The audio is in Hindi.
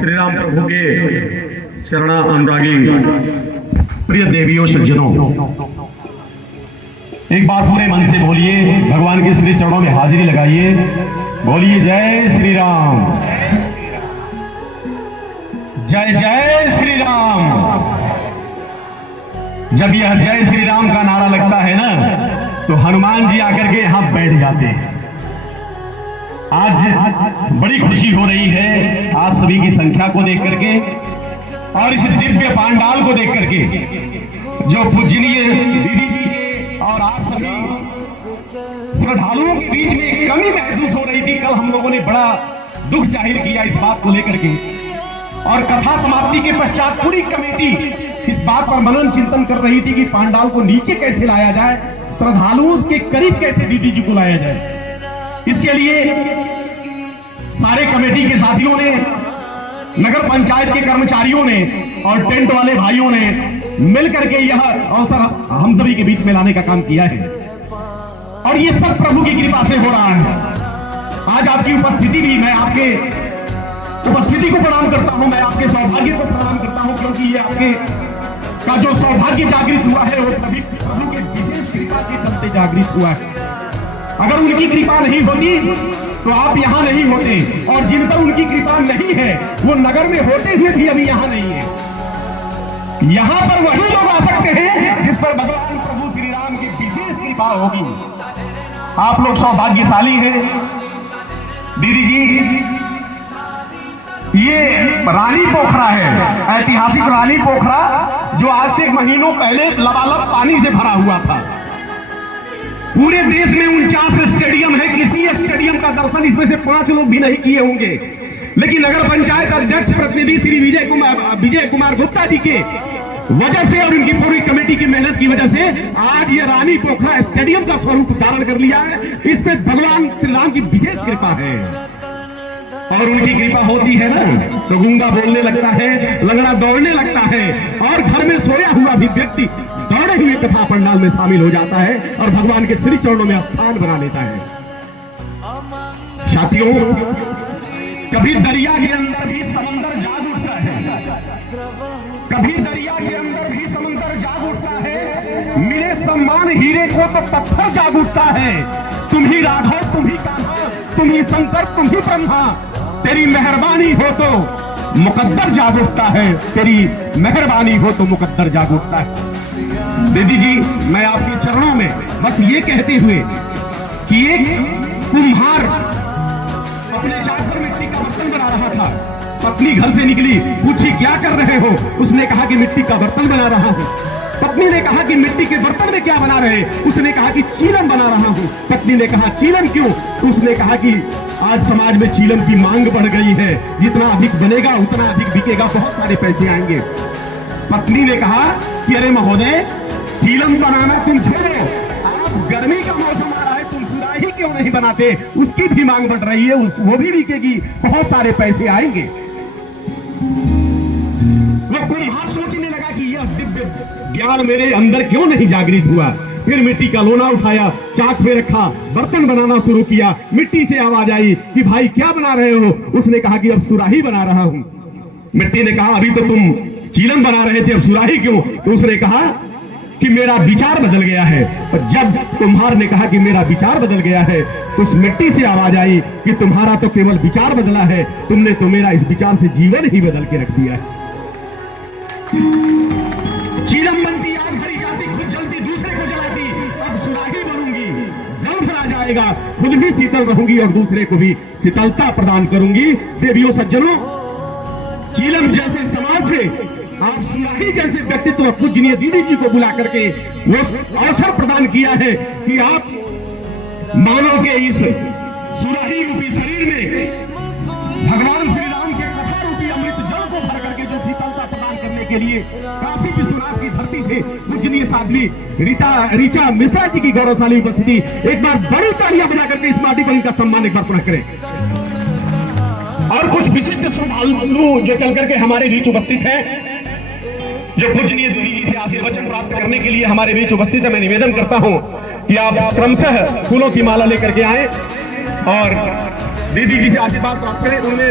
श्री राम प्रभु के शरणा अनुरागी प्रिय देवियों सज्जनों, एक बार पूरे मन से बोलिए, भगवान के श्री चरणों में हाजिरी लगाइए, बोलिए जय श्री राम, जय जय श्री राम। जब यह जय श्री राम का नारा लगता है ना, तो हनुमान जी आकर के यहां बैठ जाते हैं। आज बड़ी खुशी हो रही है आप सभी की संख्या को देख करके और इस दिव्य पांडाल को देख करके, जो पूजनीय दीदी जी और आप सभी श्रद्धालुओं के बीच में एक कमी महसूस हो रही थी। कल हम लोगों ने बड़ा दुख जाहिर किया इस बात को लेकर के, और कथा समाप्ति के पश्चात पूरी कमेटी इस बात पर मनन चिंतन कर रही थी कि पांडाल को नीचे कैसे लाया जाए, श्रद्धालुओं के करीब कैसे दीदी जी को लाया जाए। इसके लिए सारे कमेटी के साथियों ने, नगर पंचायत के कर्मचारियों ने और टेंट वाले भाइयों ने मिलकर के यह अवसर हम सभी के बीच में लाने का काम किया है, और ये सब प्रभु की कृपा से हो रहा है। आज आपकी उपस्थिति भी, मैं आपके उपस्थिति को प्रणाम करता हूं, मैं आपके सौभाग्य को प्रणाम करता हूं, क्योंकि ये आपके का जो सौभाग्य जागृत हुआ है वो प्रभु के विशेष कृपा के चलते जागृत हुआ है। अगर उनकी कृपा नहीं होती तो आप यहाँ नहीं होते, और जिन पर उनकी कृपा नहीं है वो नगर में होते हुए भी अभी यहाँ नहीं है। यहाँ पर वही लोग आ सकते हैं जिस पर भगवान प्रभु श्री राम की विशेष कृपा होगी। आप लोग सौभाग्यशाली हैं। दीदी जी, ये रानी पोखरा है, ऐतिहासिक रानी पोखरा, जो आज से महीनों पहले लबालब पानी से भरा हुआ था। पूरे देश में 49 स्टेडियम है, किसी स्टेडियम का दर्शन इसमें से 5 लोग भी नहीं किए होंगे, लेकिन नगर पंचायत अध्यक्ष प्रतिनिधि श्री विजय कुमार गुप्ता जी के वजह से और उनकी पूरी कमेटी की मेहनत की वजह से आज ये रानी पोखरा स्टेडियम का स्वरूप धारण कर लिया है। इस पे भगवान श्री राम की विशेष कृपा है, और उनकी कृपा होती है ना तो गूंगा बोलने लगता है, लंगड़ा दौड़ने लगता है, और घर में सोया हुआ भी व्यक्ति दौड़े हुए कथा पंडाल में शामिल हो जाता है और भगवान के श्री चरणों में स्थान बना लेता है। साथियों, कभी दरिया के अंदर भी समंदर जाग उठता है, कभी दरिया के अंदर भी समंदर जाग उठता है। मिले सम्मान हीरे को तो पत्थर जाग उठता है। तुम ही राघव, तुम ही कान्हा, तुम ही शंकर, तुम ही ब्रह्मा, तेरी मेहरबानी हो तो मुकद्दर जाग उठता है, तेरी मेहरबानी हो तो मुकद्दर जाग उठता है। दीदी जी, मैं आपके चरणों में बस ये कहते हुए कि एक कुम्हार अपने चाक पर मिट्टी का बर्तन बना रहा था, पत्नी घर से निकली, पूछी क्या कर रहे हो? उसने कहा कि मिट्टी का बर्तन बना रहा हूं। पत्नी ने कहा कि मिट्टी के बर्तन में क्या बना रहे? उसने कहा कि चीलम बना रहा हूं। पत्नी ने कहा चीलम क्यों? उसने कहा कि आज समाज में चीलम की मांग बढ़ गई है, जितना अधिक बनेगा उतना अधिक बिकेगा, बहुत सारे पैसे आएंगे। पत्नी ने कहा कि अरे महोदय, चीलम बनाना तुम छोड़ो, आप गर्मी का मौसम आ रहा है, तुम सुराही क्यों नहीं बनाते? उसकी भी मांग बढ़ रही है, वो भी बिकेगी, बहुत सारे पैसे आएंगे। वो कुम्हार सोचने लगा कि यह दिव्य ज्ञान मेरे अंदर क्यों नहीं जागृत हुआ। फिर मिट्टी का लोना उठाया, चाक पे रखा, बर्तन बनाना शुरू किया। मिट्टी से आवाज आई कि भाई क्या बना रहे हो? उसने कहा कि अब सुराही बना रहा हूं। मिट्टी ने कहा अभी तो तुम चीलम बना रहे थे, अब सुराही क्यों? तो उसने कहा कि मेरा विचार बदल गया है। और जब कुम्हार ने कहा कि मेरा विचार बदल गया है, तो उस मिट्टी से आवाज आई कि तुम्हारा तो केवल विचार बदला है, तुमने तो मेरा इस विचार से जीवन ही बदल के रख दिया है। चीलम बनती, आग भरी जाती, खुद जलती, दूसरे को जलाती, अब सुराही बनूंगी, जल आ जाएगा, खुद भी शीतल रहूंगी और दूसरे को भी शीतलता प्रदान करूंगी। देवियों सज्जनों, चीलम जैसे समाज से आप सुराही जैसे व्यक्तित्व पूजनीय दीदी जी को बुला करके वो अवसर प्रदान किया है कि आप मानव के इस सुराही रूपी शरीर में भगवान श्री राम के कथा रूपी अमृत जल को भर करके जो शीतलता प्रदान करने के लिए काशी विश्वनाथ की धरती से पूजनीय साध्वी ऋचा मिश्रा जी की गौरवशाली उपस्थिति, एक बार बड़ी तालियां बजा करके इस माटी पर इनका सम्मान एक बार पूर्ण करें। और कुछ विशिष्ट श्रद्धालु जो चल करके हमारे बीच उपस्थित हैं, जो पूजनीय दीदी जी से आशीर्वचन प्राप्त करने के लिए हमारे बीच उपस्थित है, मैं निवेदन करता हूं कि आप क्रमशः फूलों की माला लेकर के आए और दीदी जी से आशीर्वाद प्राप्त करें। उनमें